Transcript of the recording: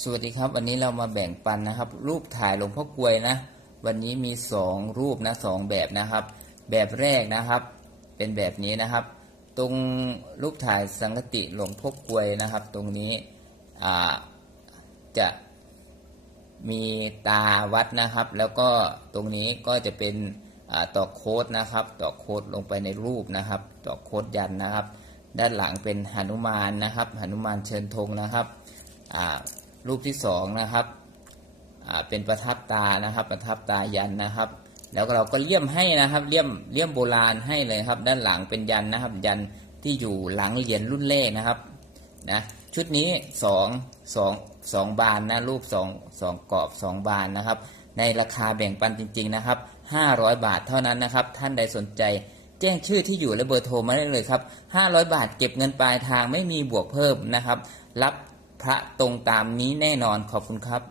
สวัสดีครับ วันนี้เรามาแบ่งปันนะครับ รูปถ่ายหลวงพ่อกลวยนะ วันนี้มีสองรูปนะสองแบบนะครับ แบบแรกนะครับ เป็นแบบนี้นะครับ ตรงรูปถ่ายสังกติหลวงพ่อกลวยนะครับ ตรงนี้จะมีตาวัดนะครับ แล้วก็ตรงนี้ก็จะเป็นอ่อโค้ดนะครับ ต่อโค้ดลงไปในรูปนะครับ ต่อโค้ดยันนะครับ ด้านหลังเป็นหนุมานนะครับหนุมานเชิญธงนะครับอ่า รูปที่สองนะครับเป็นประทับตานะครับ ประทับตายันนะครับ แล้วเราก็เลี่ยมให้นะครับเลี่ยมเลี่ยมโบราณให้เลยครับ ด้านหลังเป็นยันนะครับ ยันที่อยู่หลังเหรียญรุ่นเลขนะครับนะชุดนี้สองสองสองบานนะรูปสองสองกรอบสองบานนะครับ ในราคาแบ่งปันจริง ๆนะครับ500บาทเท่านั้นนะครับ ท่านใดสนใจแจ้งชื่อที่อยู่และเบอร์โทรมาได้เลยครับ500บาทเก็บเงินปลายทางไม่มีบวกเพิ่มนะครับ รับ พระตรงตามนี้แน่นอนขอบคุณครับ